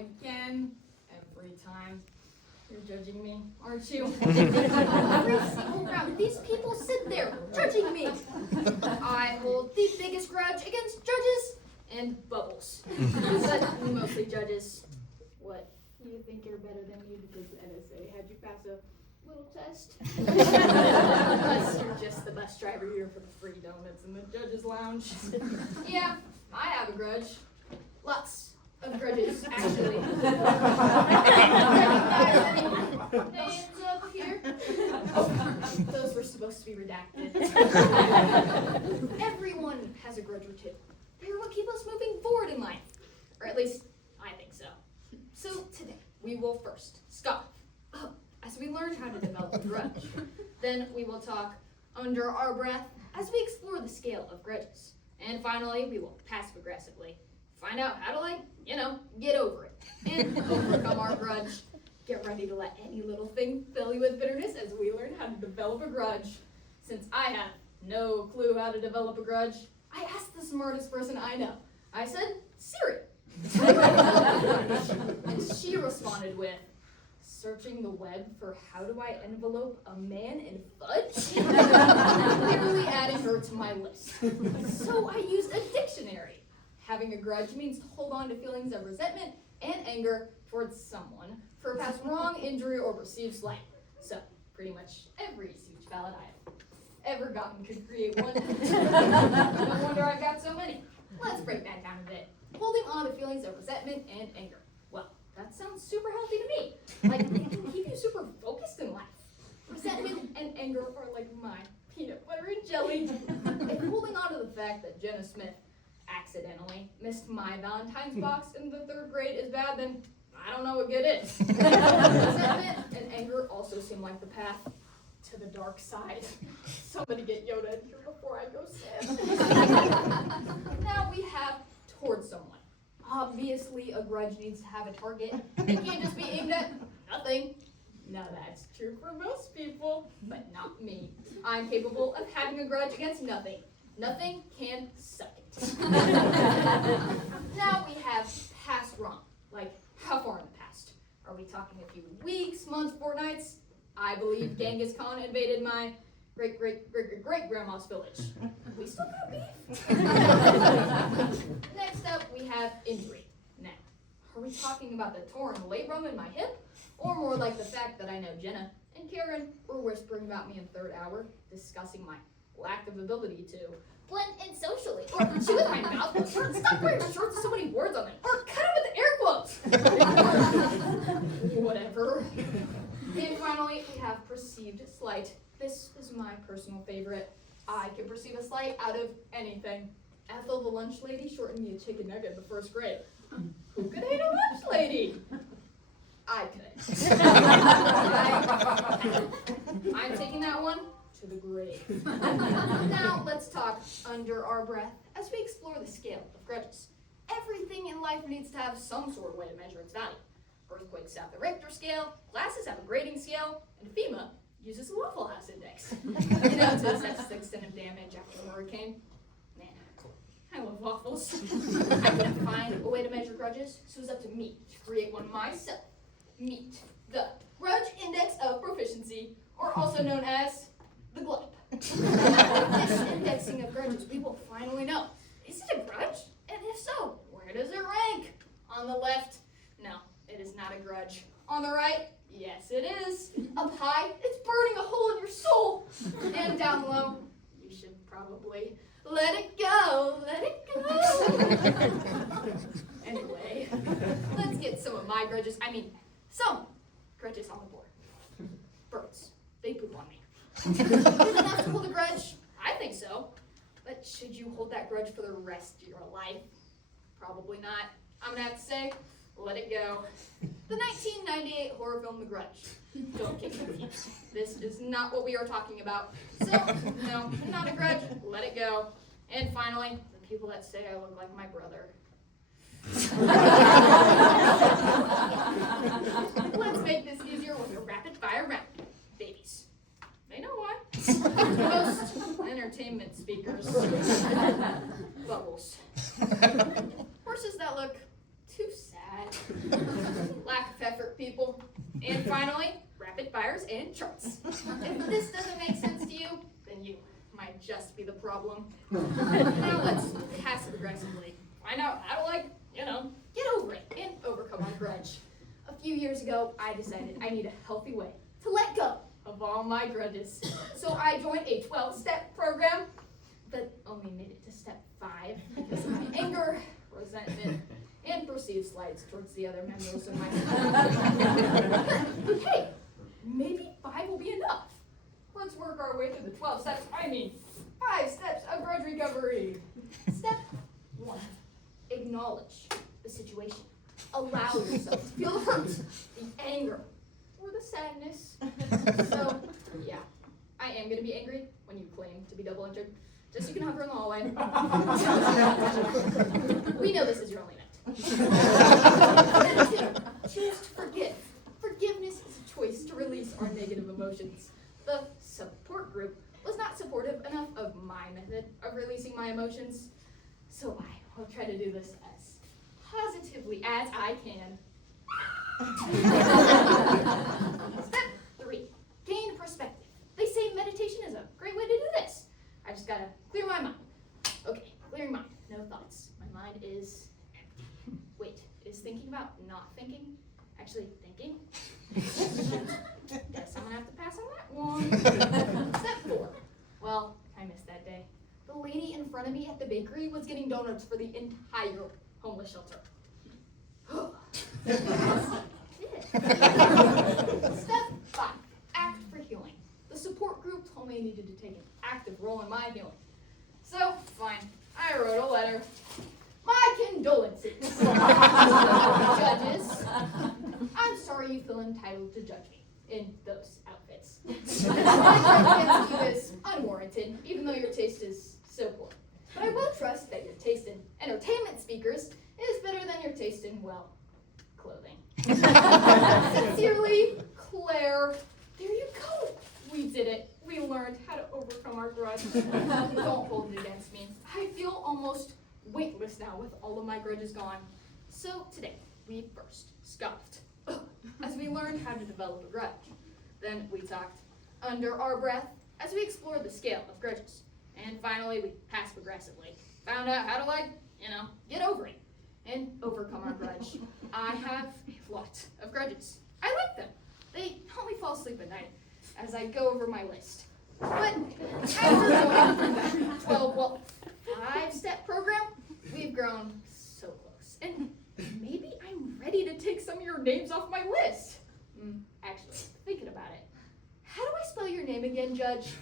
Again, every time. You're judging me, aren't you? Every single round, these people sit there judging me. I hold the biggest grudge against judges and bubbles. But mostly judges. What? You think you're better than me because the NSA had you pass a little test? Unless you're just the bus driver here for the free donuts in the judge's lounge. Yeah, I have a grudge. Lots of grudges, actually. Names up here. Those were supposed to be redacted. Everyone has a grudge or two. They're what keep us moving forward in life. Or at least, I think so. So today, we will first scoff as we learn how to develop a grudge. Then we will talk under our breath as we explore the scale of grudges. And finally, we will passive-aggressively find out how to, get over it and overcome our grudge. Get ready to let any little thing fill you with bitterness as we learn how to develop a grudge. Since I have no clue how to develop a grudge, I asked the smartest person I know. I said, Siri. And she responded with, searching the web for how do I envelope a man in fudge? Clearly adding her to my list. So I used a dictionary. Having a grudge means to hold on to feelings of resentment and anger towards someone for a past wrong, injury, or perceived slight. So pretty much every speech ballad I've ever gotten could create one. No wonder I've got so many. Let's break that down a bit. Holding on to feelings of resentment and anger. Well, that sounds super healthy to me. Like, they can keep you super focused in life. Resentment and anger are like my peanut butter and jelly. And holding on to the fact that Jenna Smith accidentally missed my Valentine's box in the 3rd grade is bad, then I don't know what good is. Resentment and anger also seem like the path to the dark side. Somebody get Yoda in here before I go sad. Now we have towards someone. Obviously, a grudge needs to have a target. It can't just be aimed at nothing. Now that's true for most people, but not me. I'm capable of having a grudge against nothing. Nothing can suck it. Now we have past wrong. Like, how far in the past? Are we talking a few weeks, months, fortnights? I believe Genghis Khan invaded my great-grandma's village. We still got beef. Next up, we have injury. Now, are we talking about the torn labrum in my hip? Or more like the fact that I know Jenna and Karen were whispering about me in 3rd hour, discussing my lack of ability to blend in socially, or chew with my mouth closed, or stop wearing shorts with so many words on them, or cut it with the air quotes. Whatever. And finally, we have perceived slight. This is my personal favorite. I can perceive a slight out of anything. Ethel, the lunch lady, shortened me a chicken nugget in the 1st grade. Who could hate a lunch lady? I could. I'm taking that one to the grave. Now let's talk under our breath as we explore the scale of grudges. Everything in life needs to have some sort of way to measure its value. Earthquakes have the Richter scale, glasses have a grading scale, and FEMA uses a Waffle House index. To assess the extent of damage after a hurricane. Man, I love waffles. I couldn't find a way to measure grudges, so it's up to me to create one myself. Meet the Grudge Index of Proficiency, or also known as the GLUP. This indexing of grudges, we will finally know, is it a grudge? And if so, where does it rank? On the left, no, it is not a grudge. On the right, yes it is. Up high, it's burning a hole in your soul. And down low, you should probably let it go, let it go. Anyway, let's get some of my grudges, some grudges on the board. Birds, they poop on me. Is it enough to hold a grudge? I think so. But should you hold that grudge for the rest of your life? Probably not. I'm gonna have to say, let it go. The 1998 horror film The Grudge. Don't get confused. This is not what we are talking about. So, no, not a grudge, let it go. And finally, the people that say I look like my brother. Let's make this easier with a rapid fire round. Babies. They know why. Most entertainment speakers. Bubbles. Horses that look too sad. finally, rapid fires and charts. If this doesn't make sense to you, then you might just be the problem. Now let's passive aggressively find out how to, get over it and overcome our grudge. A few years ago, I decided I need a healthy way to let go of all my grudges. So I joined a 12-step program, but only made it to step 5 because of my anger, resentment, and perceived slights towards the other members of my family. Hey, maybe 5 will be enough. Let's work our way through the 12 steps. 5 steps of grudge recovery. Step 1, acknowledge the situation. Allow yourself to feel the hurt, the anger, or the sadness. So, yeah, I am going to be angry when you claim to be double injured. Just so you can hover in the hallway. We know this is your only night. Choose to forgive. Forgiveness is a choice to release our negative emotions. The support group was not supportive enough of my method of releasing my emotions, so I will try to do this as positively as I can. Step 3, gain perspective. They say meditation is a great way to do this. I just gotta clear my mind. Okay, clearing mind, no thoughts. My mind is empty. Wait, is thinking about not thinking actually thinking? Guess I'm gonna have to pass on that one. Step 4, well, I missed that day. The lady in front of me at the bakery was getting donuts for the entire homeless shelter. Step 5, act for healing. The support group told me I needed to take an active role in my healing. So, fine, I wrote a letter. My condolences, judges. I'm sorry you feel entitled to judge me in those outfits. My judgment against you is unwarranted, even though your taste is so poor. But I will trust that your taste in entertainment speakers is better than your taste in, well, clothing. Sincerely, Claire. There you go. We did it. We learned how to overcome our grudge. Don't hold it against me. I feel almost weightless now with all of my grudges gone. So today, we first scoffed as we learned how to develop a grudge. Then we talked under our breath as we explored the scale of grudges. And finally, we passive aggressively found out how to, get over it and overcome our grudge. I have a lot of grudges. I like them. They help me fall asleep at night as I go over my list. But after going through that 5-step program, we've grown so close. And maybe I'm ready to take some of your names off my list. Actually, thinking about it, how do I spell your name again, Judge?